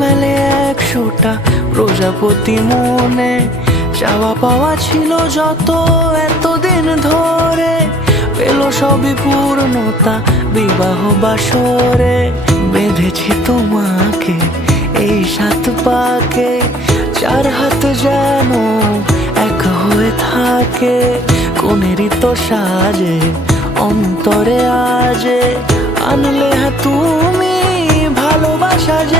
মেলে 100টা প্রজাপতি মনে। চাওয়া পাওয়া ছিল যত এতদিন ধরে, পেল সবই পূর্ণতা বিবাহ বাসরে। বেঁধেছি তোমাকে এই 7 পাকে, 4 হাত যেন এক হয়ে থাকে। কোনেরই তো সাজে অন্তরে আজে, আনলে তুমি ভালোবাসা যে